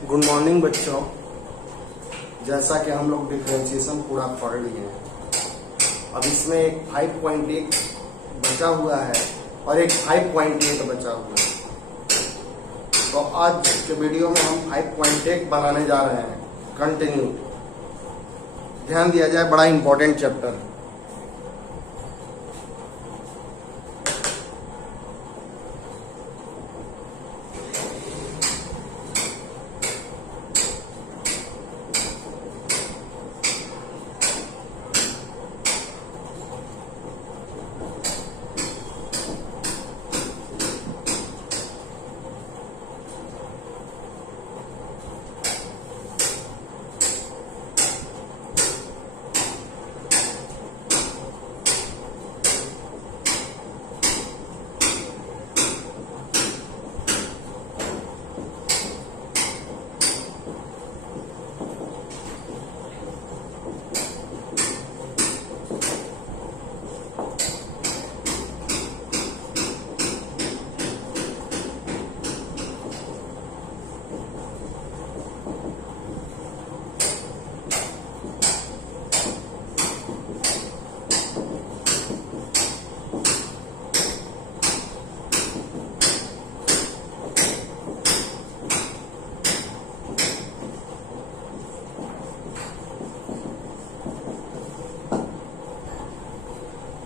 Good morning बच्चों। जैसा कि हम लोग डिफरेंशिएशन पूरा पढ़ लिए हैं, अब इसमें एक 5.1 बचा हुआ है और एक 5.8 बचा हुआ है। तो आज के वीडियो में हम 5.1 बनाने जा रहे हैं। कंटिन्यू ध्यान दिया जाए, बड़ा इंपॉर्टेंट चैप्टर है।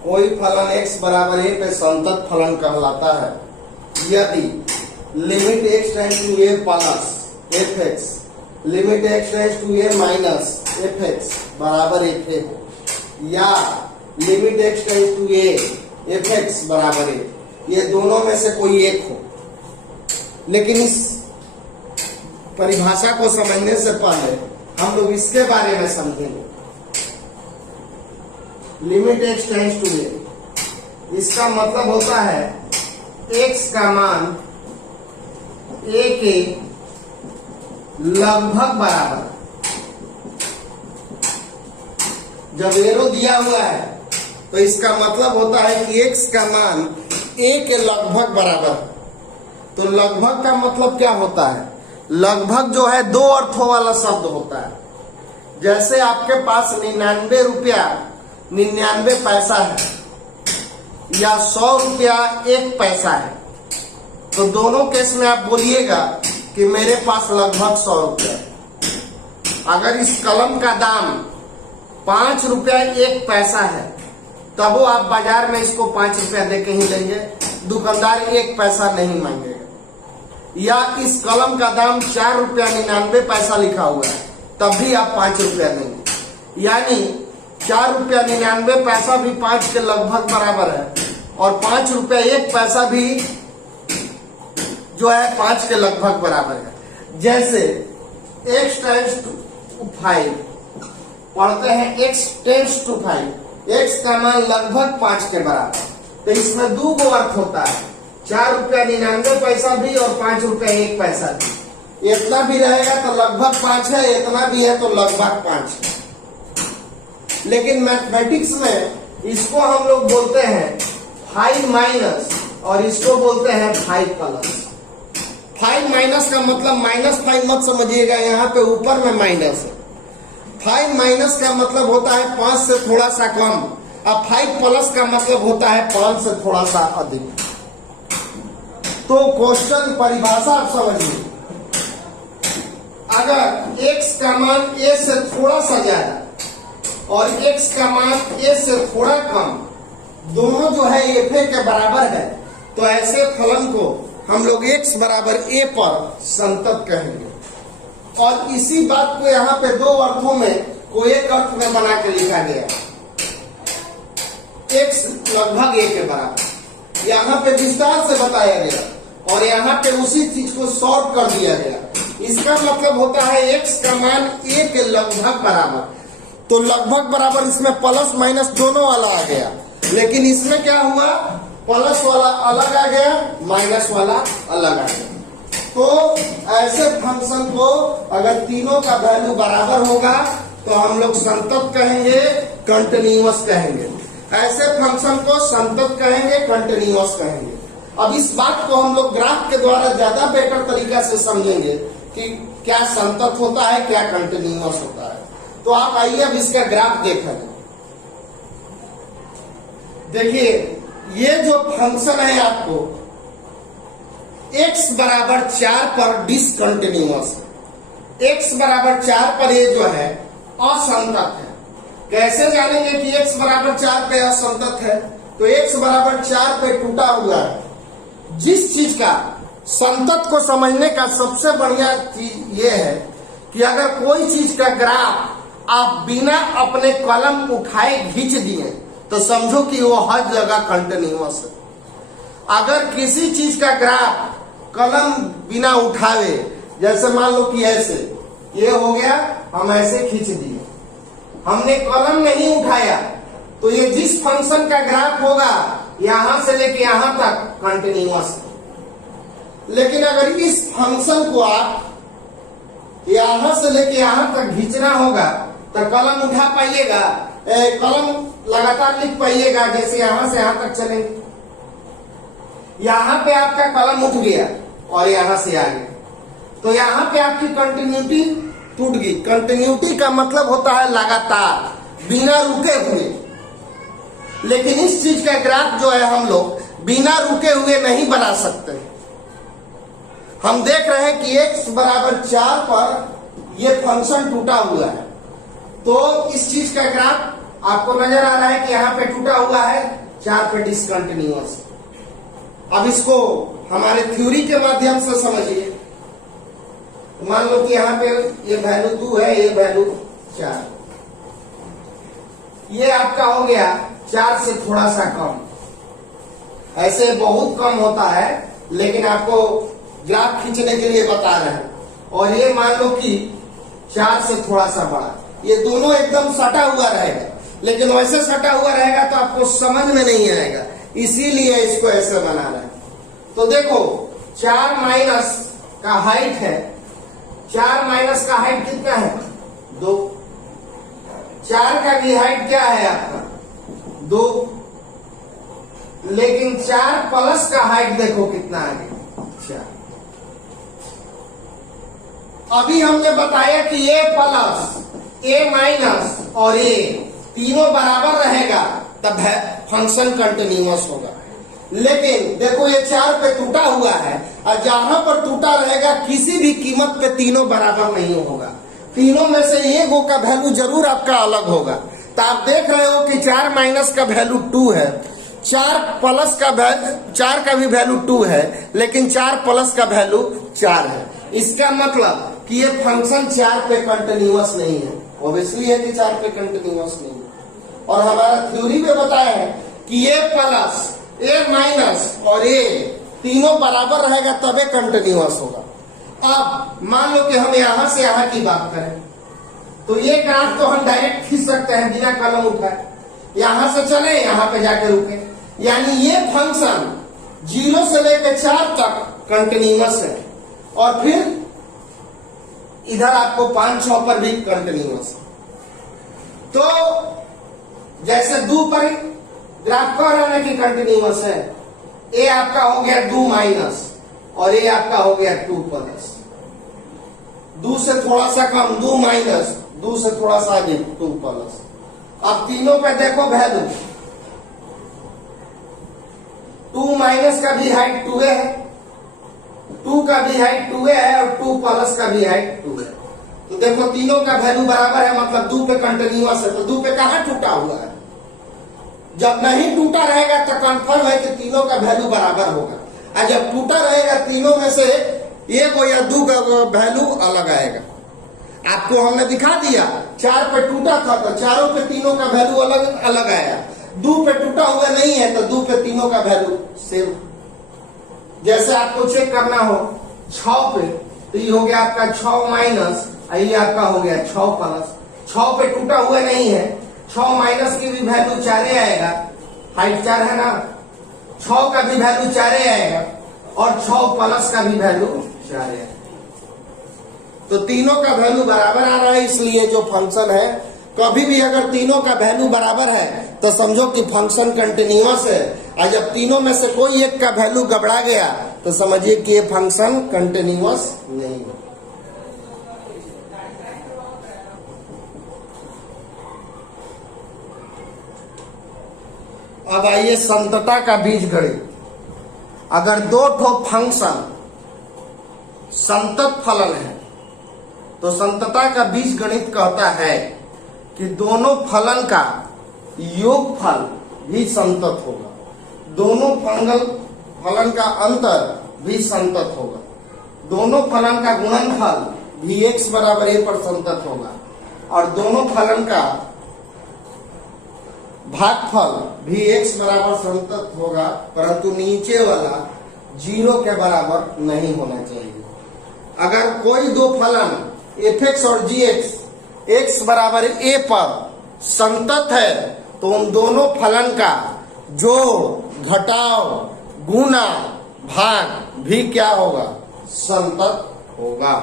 कोई फलन x बराबर a पे संतत फलन कहलाता है यदि limit x tends to a plus f(x) limit x tends to a minus f(x) बराबर f हो, या limit x tends to a f(x) बराबर a, ये दोनों में से कोई एक हो। लेकिन इस परिभाषा को समझने से पहले हम लोग इसके बारे में समझेंगे। Limit x tends to a, इसका मतलब होता है x का मान a के लगभग बराबर। जब एरो दिया हुआ है तो इसका मतलब होता है कि x का मान a के लगभग बराबर। तो लगभग का मतलब क्या होता है? लगभग जो है दो अर्थों वाला शब्द होता है। जैसे आपके पास 99 रुपया 99 पैसा है या 100 रुपया 1 पैसा है, तो दोनों केस में आप बोलिएगा कि मेरे पास लगभग 100 रुपया है। अगर इस कलम का दाम 5 रुपया 1 पैसा है तब वो आप बाजार में इसको 5 रुपया दे के ही लेंगे, दुकानदार 1 पैसा नहीं मांगेगा। या इस कलम का दाम 4 रुपया 99 पैसा लिखा हुआ है तब भी आप 5 रुपया देंगे। यानी 4 रुपया 99 पैसा भी 5 के लगभग बराबर है और 5 रुपया 1 पैसा भी जो है 5 के लगभग बराबर है। जैसे x टेंड्स टू 5 पढ़ते हैं, x टेंड्स टू 5, x का मान लगभग 5 के बराबर। तो इसमें दो गो अर्थ होता है, 4 रुपया 99 पैसा भी और 5 रुपया 1 पैसा भी। इतना भी रहेगा तो लगभग 5 है, इतना भी है तो लगभग 5 है। लेकिन मैथमेटिक्स में इसको हम लोग बोलते हैं 5 माइनस और इसको बोलते हैं 5 प्लस। 5 माइनस का मतलब -5 मत समझिएगा, यहाँ पे ऊपर में माइनस है। 5 माइनस का मतलब होता है 5 से थोड़ा सा कम, और 5 प्लस का मतलब होता है 5 से थोड़ा सा अधिक। तो क्वेश्चन परिभाषा आप समझिए, अगर x का मान a से थोड़ा सा ज्यादा और x का मान a से थोड़ा कम, दोनों जो है f के बराबर है, तो ऐसे फलन को हम लोग x बराबर a पर संतत कहेंगे। और इसी बात को यहाँ पे दो अर्थों में को एक अर्थ में बना के लिखा गया, x लगभग a के बराबर, यहाँ पे विस्तार से बताया गया और यहाँ पे उसी चीज को शॉर्ट कर दिया गया। इसका मतलब होता है x का मान a के लगभग बराबर। तो लगभग बराबर इसमें प्लस माइनस दोनों वाला आ गया, लेकिन इसमें क्या हुआ, प्लस वाला अलग आ गया, माइनस वाला अलग आ गया। तो ऐसे फंक्शन को अगर तीनों का वैल्यू बराबर होगा तो हम लोग संतत कहेंगे, कंटिन्यूअस कहेंगे। ऐसे फंक्शन को संतत कहेंगे, कंटिन्यूअस कहेंगे। अब इस बात को हम लोग ग्राफ के द्वारा ज्यादा बेटर तरीका से समझेंगे कि क्या संतत होता है, क्या कंटिन्यूअस होता है। तो आप आइए अब इसका ग्राफ देखें। देखिए ये जो फंक्शन है आपको x बराबर 4 पर डिसकंटिन्यूअस है। x बराबर 4 पर ये जो है असंतत है। कैसे जानेंगे कि x बराबर 4 पे असंतत है? तो x बराबर 4 पे टूटा हुआ है। जिस चीज का संतत को समझने का सबसे बढ़िया चीज ये है कि अगर कोई चीज का ग्राफ आप बिना अपने कलम उठाए खींच दिए तो समझो कि वो हर जगह कंटिन्यूअस है। अगर किसी चीज का ग्राफ कलम बिना उठावे, जैसे मान लो कि ऐसे ये हो गया, हम ऐसे खींच दिए, हमने कलम नहीं उठाया, तो ये जिस फंक्शन का ग्राफ होगा यहां से लेके यहां तक कंटिन्यूअस है। लेकिन अगर इस फंक्शन को आप यहां से लेके यहां तक खींचना होगा तो कलम उठा पाइएगा, कलम लगातार लिख पाइएगा, जैसे यहां से यहां तक चलेंगे। यहां पे आपका कलम उठ गया और यहां से आ गया, तो यहां पे आपकी कंटिन्यूटी टूट गई। कंटिन्यूटी का मतलब होता है लगातार, बिना रुके हुए। लेकिन इस चीज का ग्राफ जो है हम लोग बिना रुके हुए नहीं बना सकते। हम देख रहे हैं कि x बराबर 4 पर ये फंक्शन टूटा हुआ है, तो इस चीज का ग्राफ आपको नजर आ रहा है कि यहाँ पे टूटा हुआ है, 4 पे डिसकंटिन्यूअस। अब इसको हमारे थ्योरी के माध्यम से समझिए। मान लो कि यहाँ पे ये वैल्यू 2 है, ये वैल्यू 4, ये आपका हो गया 4 से थोड़ा सा कम। ऐसे बहुत कम होता है, लेकिन आपको ग्राफ खींचने के लिए बता रहे हैं। और ये मान लो कि 4 से थोड़ा सा बड़ा, ये दोनों एकदम सटा हुआ रहेगा, लेकिन वैसे सटा हुआ रहेगा तो आपको समझ में नहीं आएगा, इसीलिए इसको ऐसे बना रहे हैं। तो देखो 4 माइनस का हाइट है, 4 माइनस का हाइट कितना है? 2। 4 का भी हाइट क्या है आपका? 2। लेकिन 4 प्लस का हाइट देखो कितना आ गया? 4। अभी हमने बताया कि a प्लस a माइनस और a तीनों बराबर रहेगा तब फंक्शन कंटिन्यूअस होगा। लेकिन देखो ये 4 पे टूटा हुआ है, और जहां पर टूटा रहेगा किसी भी कीमत पे तीनों बराबर नहीं होगा। तीनों में से एक का वैल्यू जरूर आपका अलग होगा। तो आप देख रहे हो कि 4 माइनस का वैल्यू 2 है, 4 प्लस का 4 का भी वैल्यू 2 है, लेकिन 4 प्लस का वैल्यू 4 है। इसका मतलब कि ये फंक्शन 4 पे कंटिन्यूअस नहीं है। ऑब्वियसली है कि 4 पे कंटिन्यूअस नहीं है। और हमारा थ्योरी में बताया है कि a प्लस a माइनस और a तीनों बराबर रहेगा तबे कंटिन्यूअस होगा। अब मान लो कि हम यहां से यहां की बात करें, तो ये ग्राफ तो हम डायरेक्ट खींच सकते हैं बिना कलम उठाए। यहां से चले, यहां पे जाके रुके, यानी ये फंक्शन 0 से लेकर 4 तक कंटिन्यूअस है, और फिर इधर आपको 5-6 पर भी कंटिन्यूअस। तो जैसे 2 पर ग्राफ कह रहा है कि कंटिन्यूअस है, ए आपका हो गया 2 माइनस और ए आपका हो गया 2 प्लस। 2 से थोड़ा सा कम 2 माइनस, 2 से थोड़ा सा अधिक 2 प्लस। अब तीनों पे देखो वैल्यू, 2 माइनस का भी हाइट 2 है, 2 का भी हाइट 2 है, और 2 प्लस का भी हाइट 2 है। तो देखो तीनों का वैल्यू बराबर है, मतलब 2 पे कंटिन्यूअस है। तो 2 पे कहां टूटा हुआ है? जब नहीं टूटा रहेगा तो कंफर्म है कि तीनों का वैल्यू बराबर होगा, और जब टूटा रहेगा तीनों में से 1 या 2 का वैल्यू अलग आएगा। आपको हमने दिखा दिया 4 पे टूटा था तो चारों पे तीनों का वैल्यू अलग अलग आया। 2 पे टूटा हुआ नहीं है तो 2 पे तीनों का वैल्यू सेम। जैसे आपको चेक करना हो 6 पे, तो ये हो गया आपका 6 माइनस, ये आपका हो गया 6 प्लस। 6 पे टूटा हुआ नहीं है, 6 माइनस की भी वैल्यू 4 आएगा, हाइट 4 है ना, 6 का भी वैल्यू 4 आएगा, और 6 प्लस का भी वैल्यू 4 आएगा। तो तीनों का वैल्यू बराबर आ रहा है, इसलिए जो फंक्शन है कभी भी अगर तीनों का वैल्यू बराबर है तो समझो कि फंक्शन कंटिन्यूअस है। और जब तीनों में से कोई एक का वैल्यू गड़बड़ा गया तो समझिए कि ये फंक्शन कंटिन्यूअस नहीं है। अब आइए संतता का बीजगणित। अगर दो ठो फंक्शन संतत फलन है तो संतता का बीजगणित कहता है कि दोनों फलन का योगफल भी संतत होगा, दोनों फलन का अंतर भी संतत होगा, दोनों फलन का गुणनफल भी x बराबर a पर संतत होगा और दोनों फलन का भागफल भी x बराबर संतत होगा, परंतु नीचे वाला 0 के बराबर नहीं होना चाहिए। अगर कोई दो फलन f(x) और g(x) x बराबर a पर संतत है तो उन दोनों फलन का जोड़, घटाव, गुणा, भाग भी क्या होगा? संतत होगा।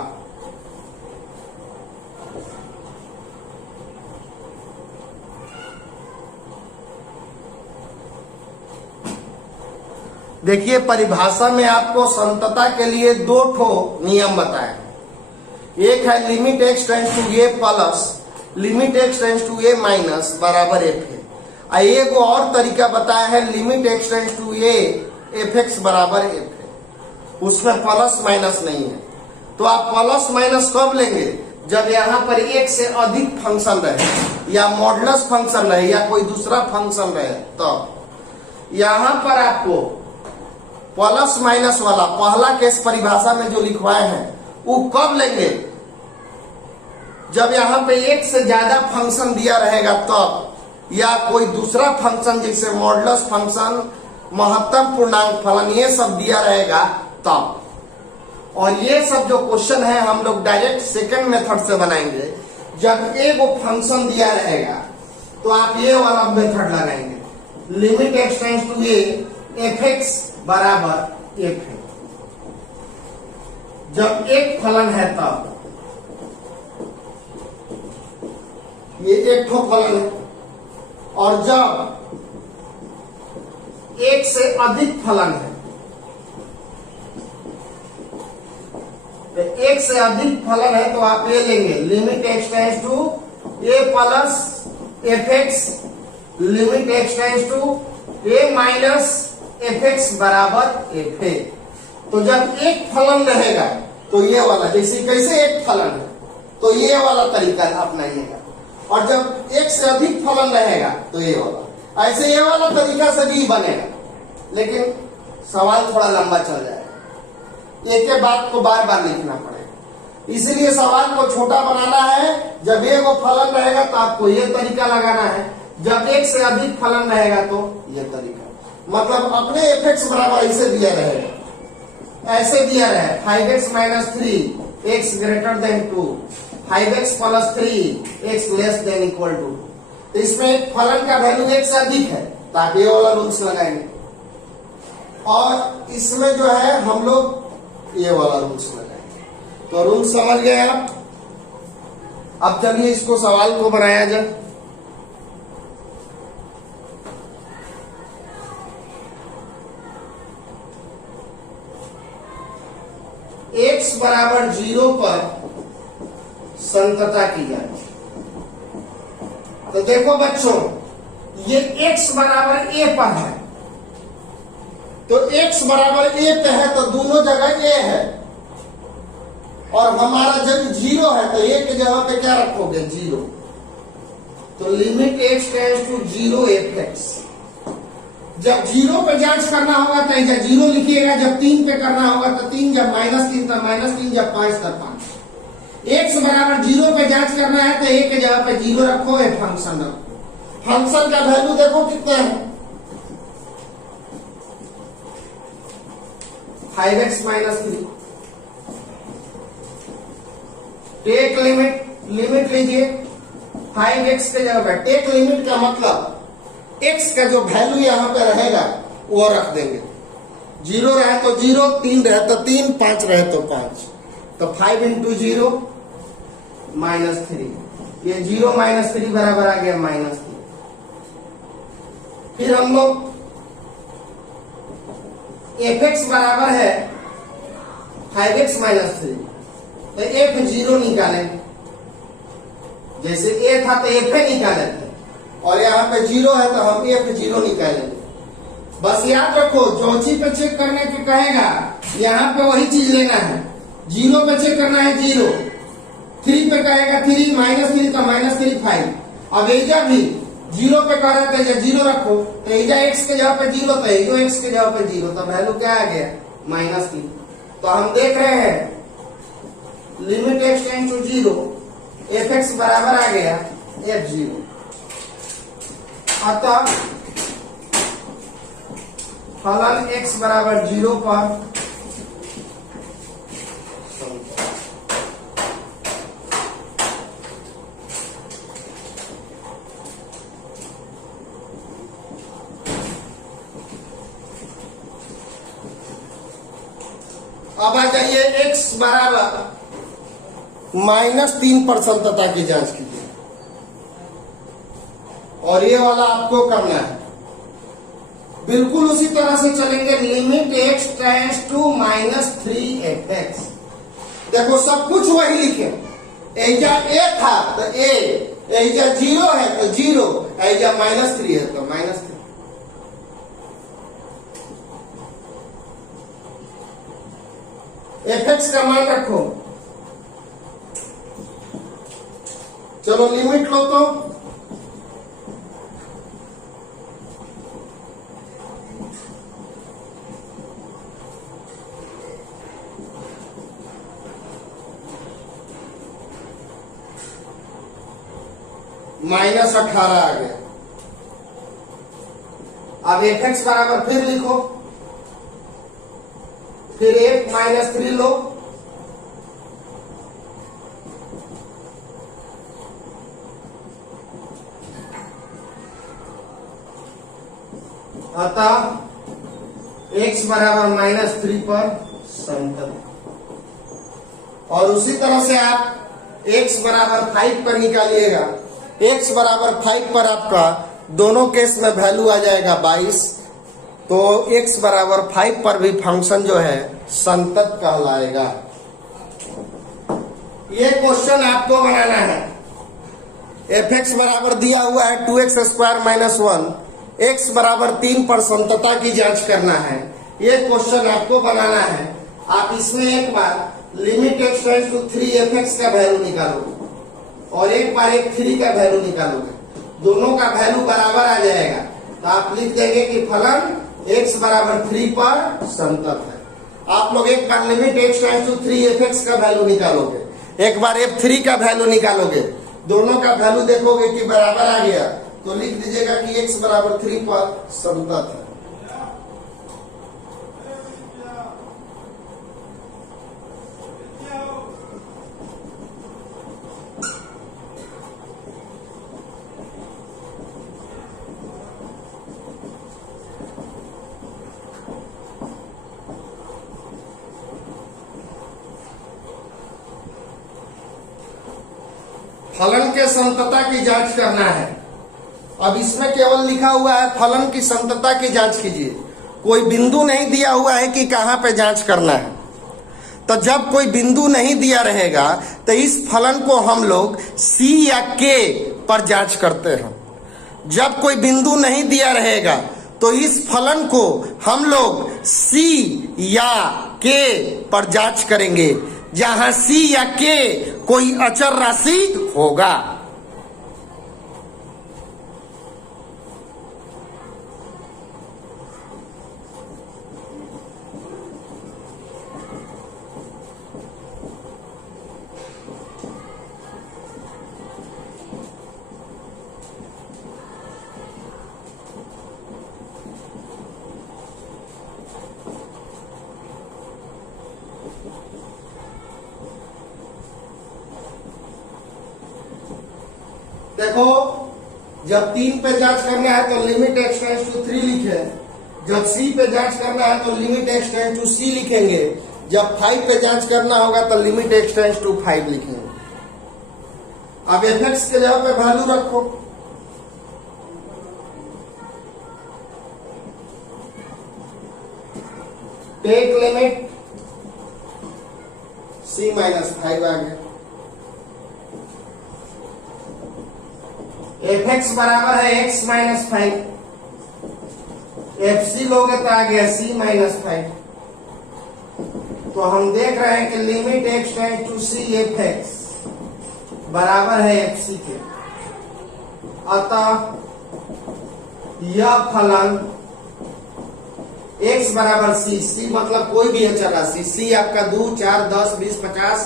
देखिए परिभाषा में आपको संतता के लिए दो ठो नियम बताए। एक है limit x tends to a plus limit x tends to a minus बराबर f है। एक और तरीका बताया है limit x tends to a f(x) बराबर f है, उसमें प्लस माइनस नहीं है। तो आप प्लस माइनस कब लेंगे? जब यहाँ पर एक से अधिक फंक्शन रहे या मॉडुलस फंक्शन रहे या कोई दूसरा फंक्शन रहे। तो यहाँ पर आपको प्लस माइनस वाला पहला केस परिभाषा में जो लिखवाए हैं वो कब लेंगे? जब यहाँ पे एक से ज्यादा फंक्शन दिया रहेगा तब, या कोई दूसरा फंक्शन जैसे मॉडुलस फंक्शन, महत्तम पूर्णांक फलन, ये सब दिया रहेगा तब। और ये सब जो क्वेश्चन है हम लोग डायरेक्ट सेकंड मेथड से बनाएंगे। जब एक वो फंक्शन दिया रहेगा तो आप ये वाला मेथड लगाएंगे, limit x tends to a f(x) बराबर f है। जब एक फलन है तब, ये एक ठो फलन है, और जब एक से अधिक फलन है तो एक से अधिक फलन है तो आप ये लेंगे limit x tends to a plus f(x) limit x tends to a minus f(x) बराबर f है। तो जब एक फलन रहेगा तो ये वाला, जैसे कैसे एक फलन है तो ये वाला तरीका अपनाइएगा, और जब एक से अधिक फलन रहेगा तो ये वाला, ऐसे ये वाला तरीका से भी बनेगा, लेकिन सवाल थोड़ा लंबा चल जाएगा, एक के बात को बार बार लिखना पड़ेगा। इसलिए सवाल को छोटा बनाना है। जब एक वो फलन रहेगा तो आपको ये तरीका लगाना है, जब एक से अधिक फलन रहेगा तो ये तरीका। मतलब अपने f(x) बराबर ऐसे दिया रहेगा, ऐसे दिया रहे 5x minus 3 x greater than 2, 5x plus 3 x less than equal to. तो इसमें फलन का वैल्यू एक से अधिक है तो आप ये वाला रूल्स लगाएंगे, और इसमें जो है हम लोग ये वाला रूल्स लगाएंगे। तो रूल समझ गए आप। अब चलिए इसको सवाल को बनाया जाए। x बराबर 0 पर संतता की जाए। तो देखो बच्चों, ये x बराबर a पर है, तो x बराबर a पे है तो दोनों जगह a है, और हमारा जब 0 है तो a की जगह पे क्या रखोगे? 0। तो limit x tends to 0 f(x). जब 0 पे जांच करना होगा तो जब 0 लिखिएगा, जब 3 पे करना होगा तो 3, जब -3 तो -3, जब 5 तो 5। x बराबर 0 पे जांच करना है तो a के जगह पे 0 रखो, एक फंक्शन रखो। फंक्शन का वैल्यू देखो कितना है, 5x माइनस 3। टेक लिमिट लीजिए 5x के जगह पे। टेक लिमिट का मतलब x का जो वैल्यू यहाँ पे रहेगा वो रख देंगे। 0 रहे तो 0, 3 रहे तो 3, 5 रहे तो 5। तो 5 इंटू 0 -3, ये 0 -3 बराबर आ गया -3। फिर हम लोग एफ एक्स बराबर है 5x माइनस 3, तो एफ जीरो निकालेंगे। जैसे ए था तो एफ ए निकाले थे, और यहाँ पे जीरो है तो हम एफ जीरो निकालेंगे। बस याद रखो, चौथी पे चेक करने के कहेगा यहाँ पे वही चीज लेना है। जीरो पे चेक करना है जीरो, 3 पे कहेगा 3 माइनस 3 तो माइनस 3 5। अब एजा भी जीरो पे कह रहे थे जीरो रखो, तो एजा एक्स के जगह पे जीरो, तो एजो एक्स के जगह पे जीरो, तो वैल्यू क्या आ गया -3। तो हम देख रहे हैं limit x tend to zero, f x बराबर आ गया एफ जीरो। अतः फलन x बराबर 0 पर अब आ जाइए x बराबर -3 पर संतता की जांच कीजिए, और ये वाला आपको करना है। बिल्कुल उसी तरह से चलेंगे, limit x tends to -3fx। देखो सब कुछ वही लिखे, एजा a था तो a, एजा 0 है तो 0, एजा -3 है तो -3। fx का मान रखो, चलो लिमिट लो तो -18 आ गया। अब fx बराबर फिर लिखो, फिर एक -3 लो, अतः x बराबर -3 पर समतल। और उसी तरह से आप x बराबर 5 पर निकालिएगा। x बराबर 5 पर आपका दोनों केस में वैल्यू आ जाएगा 22, तो x बराबर 5 पर भी फंक्शन जो है संतत कहलाएगा। ये क्वेश्चन आपको बनाना है। एफ एक्स बराबर दिया हुआ है 2x स्क्वायर माइनस 1, x बराबर 3 पर संतता की जांच करना है। ये क्वेश्चन आपको बनाना है। आप इसमें एक बार limit x tends to 3fx का वैल्यू निकालोगे, और एक बार एक 3 का वैल्यू निकालोगे, दोनों का वैल्यू बराबर आ जाएगा, तो आप लिख देंगे कि फलन x बराबर 3 पर समतल है। आप लोग एक बार limit x tends to 3fx का वैल्यू निकालोगे, एक बार f3 का वैल्यू निकालोगे, दोनों का वैल्यू देखोगे कि बराबर आ गया, तो लिख दीजिएगा कि x बराबर 3 पर समतल है। फलन के संतता की जांच करना है। अब इसमें केवल लिखा हुआ है फलन की संतता की जांच कीजिए, कोई बिंदु नहीं दिया हुआ है कि कहां पे जांच करना है। तो जब कोई बिंदु नहीं दिया रहेगा तो इस फलन को हम लोग C या K पर जांच करते हैं। जब कोई बिंदु नहीं दिया रहेगा तो इस फलन को हम लोग C या K पर जांच करेंगे, जहां C या K कोई अचर राशि होगा। देखो, जब 3 पे जांच करना है तो लिमिट x टेंड्स टू 3 लिखे, जब C पे जांच करना है तो limit x tends to C लिखेंगे, जब 5 पे जांच करना होगा तो लिमिट x टेंड्स टू 5 लिखेंगे। अब fx के जगह पे वैल्यू रखो, टेक लिमिट c माइनस 5 आ गया। fx बराबर है x माइनस 5, fc लोगे तो आ गया c माइनस 5। तो हम देख रहे हैं कि limit x tend to c fx बराबर है fc के। अतः यह फलन x बराबर c मतलब कोई भी है चला c आपका 2, 4, 10, 20, 50,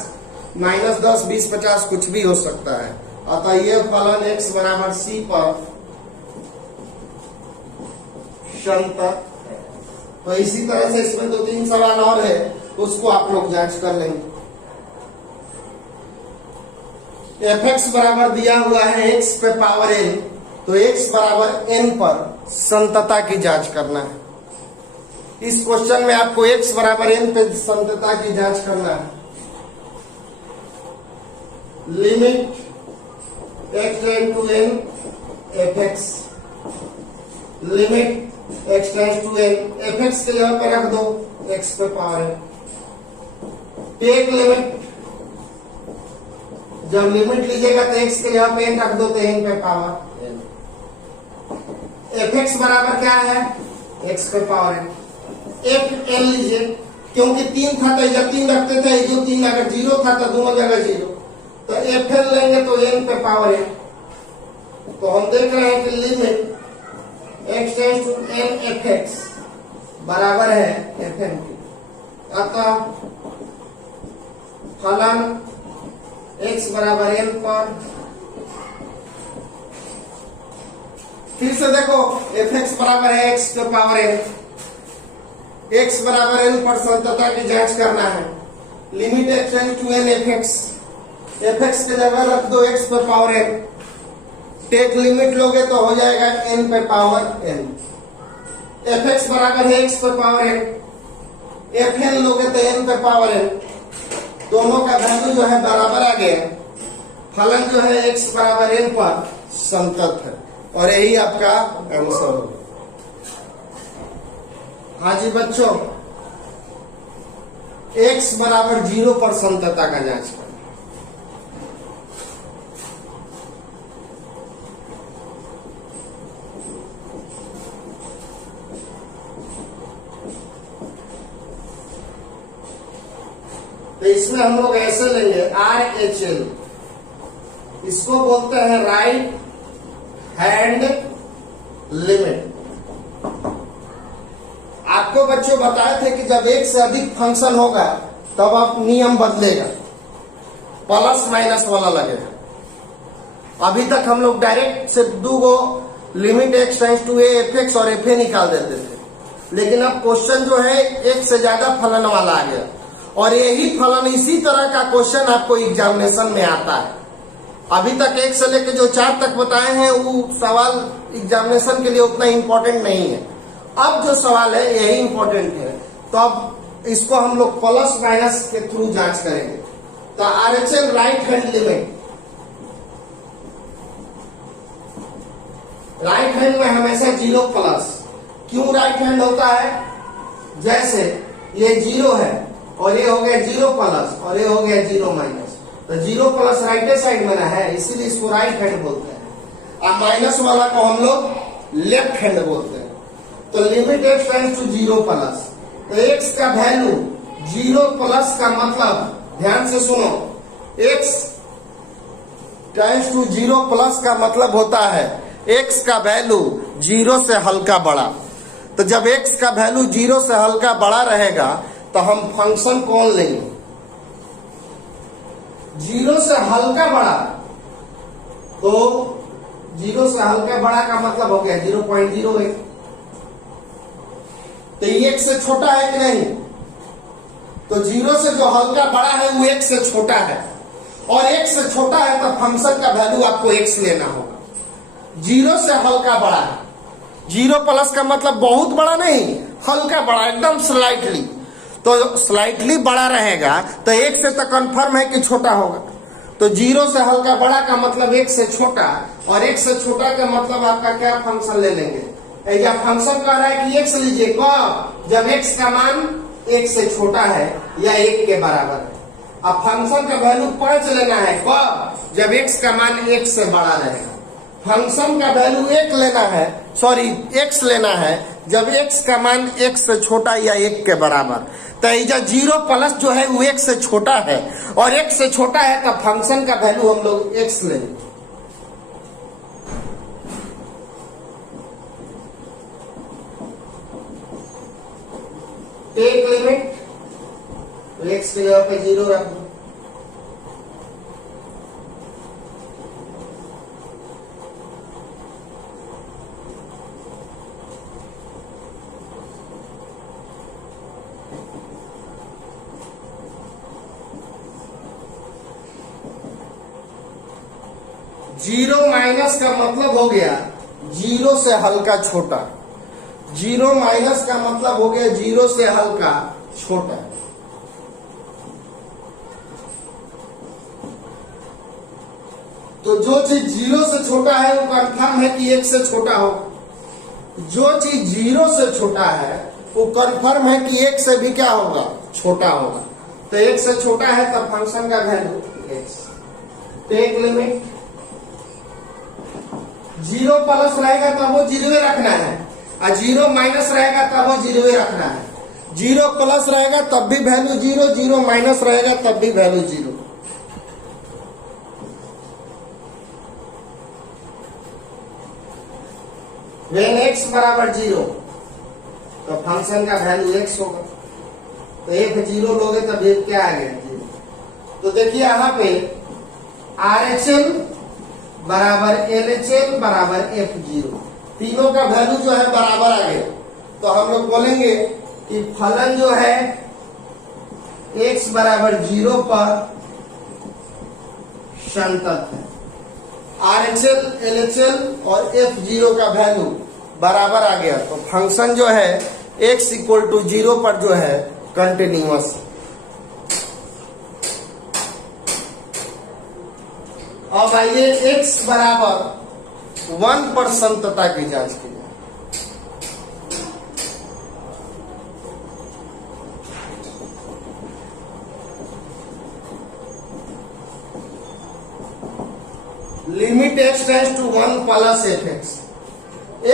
-10, 20, 50 कुछ भी हो सकता है। अतः यह फलन x बराबर c पर संतत है। तो इसी तरह से इसमें 2-3 सवाल और है, उसको आप लोग जांच कर लेंगे। fx बराबर दिया हुआ है x पे पावर n, तो x बराबर n पर संतता की जांच करना है। इस क्वेश्चन में आपको x बराबर n पे संतता की जांच करना है। Limit x tend to n fx, limit x tend to n fx के जगह पे रख दो x पे पावर n। टेक लिमिट, जब लिमिट लीजिएगा तो x के जगह पे n रख दो तो n पे पावर n। fx बराबर क्या है, x पे पावर n। fn लीजिए, क्योंकि 3 था तो जब 3 रखते थे जो 3 अगर 0 था तो दोनों जगह 0, तो fn लेंगे तो n पे पावर n। तो हम देख रहे हैं कि limit x tends to n fx बराबर है fn की। अतः फलन x बराबर n पर, फिर से देखो fx बराबर है x पे पावर n, x बराबर n पर संतता की जांच करना है। Limit x tends to n fx के जगह रख दो x पे पावर n। टेक लिमिट लोगे तो हो जाएगा n पे पावर n। fx बराबर है x पे पावर n, fn लोगे तो n पे पावर n। दोनों का वैल्यू जो है बराबर आ गया। फलन जो है x बराबर n पर संतत है, और यही आपका आंसर होगा। हाँ जी बच्चों, x बराबर 0 पर संतता का जांच करें। तो इसमें हम लोग ऐसे लेंगे RHL, इसको बोलते हैं राइट हैंड लिमिट। आपको बच्चों बताए थे कि जब एक से अधिक फंक्शन होगा तब आप नियम बदलेगा, प्लस माइनस वाला लगेगा। अभी तक हम लोग डायरेक्ट सिर्फ 2 go limit x tends to a fx और fa निकाल देते थे, लेकिन अब क्वेश्चन जो है एक से ज्यादा फलन वाला आ गया, और यही फलन इसी तरह का क्वेश्चन आपको एग्जामिनेशन में आता है। अभी तक 1 से लेकर जो 4 तक बताए हैं वो सवाल एग्जामिनेशन के लिए उतना इंपॉर्टेंट नहीं है। अब जो सवाल है यही इंपॉर्टेंट है, तो अब इसको हम लोग प्लस माइनस के थ्रू जांच करेंगे। तो RHL right hand limit, right hand में हमेशा 0 प्लस। क्यों राइट हैंड होता है, जैसे ये 0 है और ये हो गया 0 प्लस और ये हो गया 0 माइनस, तो 0 प्लस राइट साइड में ना है, इसीलिए इसको राइट हैंड बोलते हैं। और माइनस वाला को हम लोग लेफ्ट हैंड बोलते हैं। तो limit x tends to 0 plus, तो x का वैल्यू 0 प्लस का मतलब, ध्यान से सुनो, x टेंड्स टू 0 प्लस का मतलब होता है x का वैल्यू 0 से हल्का बड़ा। तो जब x का वैल्यू 0 से हल्का बड़ा रहेगा तो हम फंक्शन कौन लेंगे, 0 से हल्का बड़ा। तो 0 से हल्का बड़ा का मतलब हो गया 0.01। तो ये 1 से छोटा है कि नहीं, तो 0 से जो हल्का बड़ा है वो 1 से छोटा है, और 1 से छोटा है तो फंक्शन का वैल्यू आपको x लेना होगा। 0 से हल्का बड़ा है, 0 प्लस का मतलब बहुत बड़ा नहीं, हल्का बड़ा, एकदम स्लाइटली। तो स्लाइटली बड़ा रहेगा तो 1 से तो कंफर्म है कि छोटा होगा। तो 0 से हल्का बड़ा का मतलब 1 से छोटा, और 1 से छोटा का मतलब आपका क्या फंक्शन ले लेंगे। या फंक्शन कह रहा है कि x लीजिए, कब, जब x का मान एक से छोटा है या एक के बराबर है। अब फंक्शन का वैल्यू 5 लेना है कब? जब x का मान 1 से बड़ा रहेगा। फंक्शन का वैल्यू 1 लेना है, सॉरी x लेना है जब x का मान 1 से छोटा या 1 के बराबर। तो ये 0 प्लस जो है वो 1 से छोटा है और 1 से छोटा है तब फंक्शन का वैल्यू हम लोग x लेंगे। टेक लिमिट, तो x की जगह पे 0 रख दो। जीरो माइनस का मतलब हो गया 0 से हल्का छोटा। 0 माइनस का मतलब हो गया 0 से हल्का छोटा। तो जो चीज 0 से छोटा है वो कंफर्म है कि 1 से छोटा हो। जो चीज 0 से छोटा है वो कंफर्म है कि 1 से भी क्या होगा? छोटा होगा। तो 1 से छोटा है तब फंक्शन का value x। Take limit, 0 plus रहेगा तब वो 0 रखना है और 0 माइनस रहेगा तब वो 0 रखना है। 0 प्लस रहेगा तब भी वैल्यू 0, 0 माइनस रहेगा तब भी वैल्यू 0। वेन x बराबर 0 तो फंक्शन का वैल्यू x होगा। तो एक 0 लोगे तब ये क्या आ गया? 0। तो देखिए यहाँ पे RHL बराबर LHL बराबर F0, तीनों का वैल्यू जो है बराबर आ गया। तो हम लोग बोलेंगे कि फलन जो है x बराबर 0 पर संतत है। RHL, LHL और F0 का वैल्यू बराबर आ गया तो फंक्शन जो है x इक्वल टू 0 पर जो है कंटिन्यूअस है। अब आइए x बराबर 1 पर संतता की जांच की जाए। Limit x tends to 1 plus fx।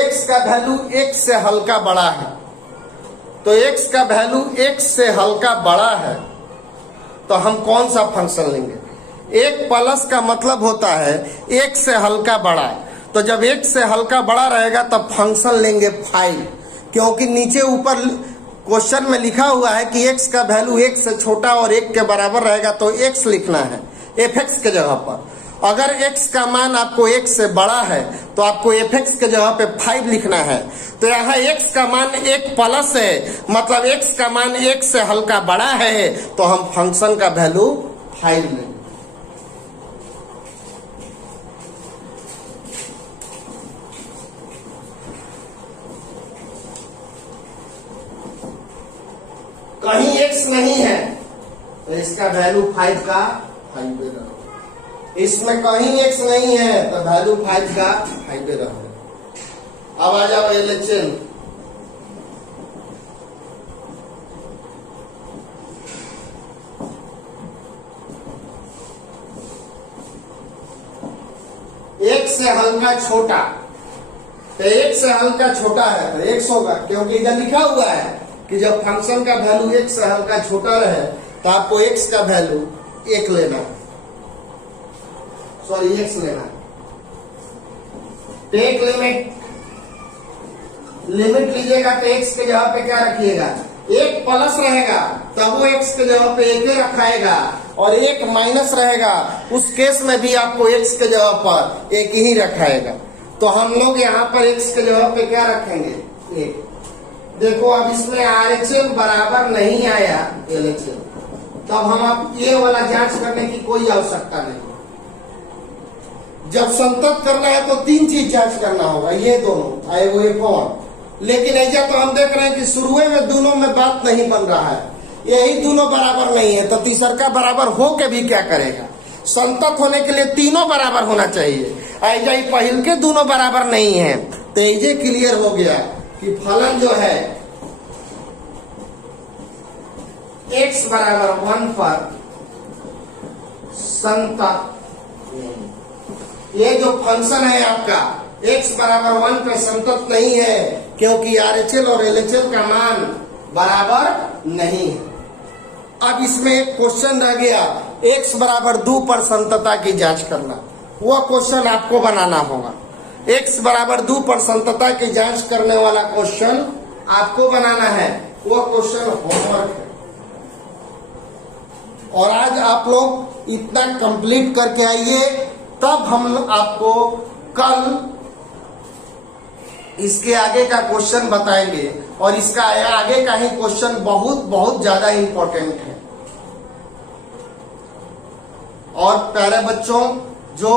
x का वैल्यू 1 से हल्का बड़ा है तो x का वैल्यू 1 से हल्का बड़ा है तो हम कौन सा फंक्शन लेंगे? 1 प्लस का मतलब होता है 1 से हल्का बड़ा। तो जब 1 से हल्का बड़ा रहेगा तब फंक्शन लेंगे 5, क्योंकि नीचे ऊपर क्वेश्चन में लिखा हुआ है कि x का वैल्यू 1 से छोटा और 1 के बराबर रहेगा तो x लिखना है fx के जगह पर। अगर x का मान आपको 1 से बड़ा है तो आपको fx के जगह पे 5 लिखना है। तो यहाँ x का मान 1 प्लस है मतलब x का मान 1 से हल्का बड़ा है तो हम फंक्शन का वैल्यू 5 लेंगे। कहीं x नहीं है तो इसका वैल्यू 5 का 5 रहो। इसमें कहीं x नहीं है तो वैल्यू 5 का 5 रहो। अब आ जाओ LHL। एक से हल्का छोटा तो 1 से हल्का छोटा है तो x होगा, क्योंकि इधर लिखा हुआ है कि जब फंक्शन का वैल्यू 1 से हल्का छोटा रहे तो आपको x का वैल्यू 1 लेना है, सॉरी x लेना है। टेक लिमिट, लिमिट लीजिएगा तो x के जगह पे क्या रखिएगा? 1 प्लस रहेगा तब वो x के जगह पे 1 रखाएगा और 1 माइनस रहेगा उस केस में भी आपको x के जगह पर 1 ही रखाएगा। तो हम लोग यहाँ पर x के जगह पे क्या रखेंगे? 1। देखो अब इसमें RHL बराबर नहीं आया LHL, तब हम अब ये वाला जांच करने की कोई आवश्यकता नहीं। जब संतत करना है तो 3 चीज जांच करना होगा, ये दोनों आए हुए कौन। लेकिन ऐसा तो हम देख रहे हैं कि शुरू में दोनों में बात नहीं बन रहा है, यही दोनों बराबर नहीं है तो तीसरा बराबर हो के भी क्या करेगा? संतत होने के लिए तीनों बराबर होना चाहिए। ऐसा ही पहल के दोनों बराबर नहीं है तो ये क्लियर हो गया कि फलन जो है x बराबर 1 पर संतत, ये जो फंक्शन है आपका x बराबर 1 पर संतत नहीं है, क्योंकि RHL और LHL का मान बराबर नहीं है। अब इसमें एक क्वेश्चन रह गया, x बराबर 2 पर संततता की जांच करना। वह क्वेश्चन आपको बनाना होगा। x बराबर 2 पर संततता की जांच करने वाला क्वेश्चन आपको बनाना है। वह क्वेश्चन होमवर्क है, और आज आप लोग इतना कंप्लीट करके आइए, तब हम आपको कल इसके आगे का क्वेश्चन बताएंगे। और इसका आगे का ही क्वेश्चन बहुत बहुत ज्यादा इंपॉर्टेंट है। और प्यारे बच्चों, जो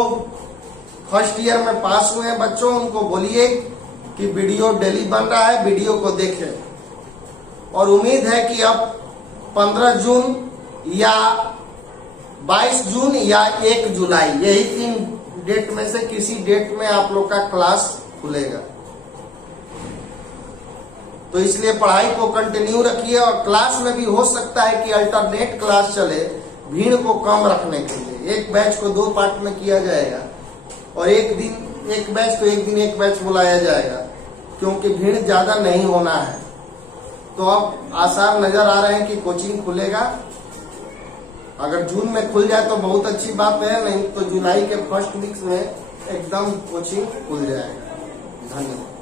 फर्स्ट ईयर में पास हुए हैं बच्चों, उनको बोलिए कि वीडियो डेली बन रहा है, वीडियो को देखें। और उम्मीद है कि अब 15 जून या 22 जून या 1 जुलाई, यही 3 डेट में से किसी डेट में आप लोग का क्लास खुलेगा। तो इसलिए पढ़ाई को कंटिन्यू रखिए, और क्लास में भी हो सकता है कि अल्टरनेट क्लास चले, भीड़ को कम रखने के लिए। एक बैच को 2 पार्ट में किया जाएगा, और एक दिन एक बैच तो एक दिन एक बैच बुलाया जाएगा, क्योंकि भीड़ ज्यादा नहीं होना है। तो अब आसार नजर आ रहे हैं कि कोचिंग खुलेगा। अगर जून में खुल जाए तो बहुत अच्छी बात है, नहीं तो जुलाई के फर्स्ट वीक में एकदम कोचिंग खुल जाएगा। धन्यवाद।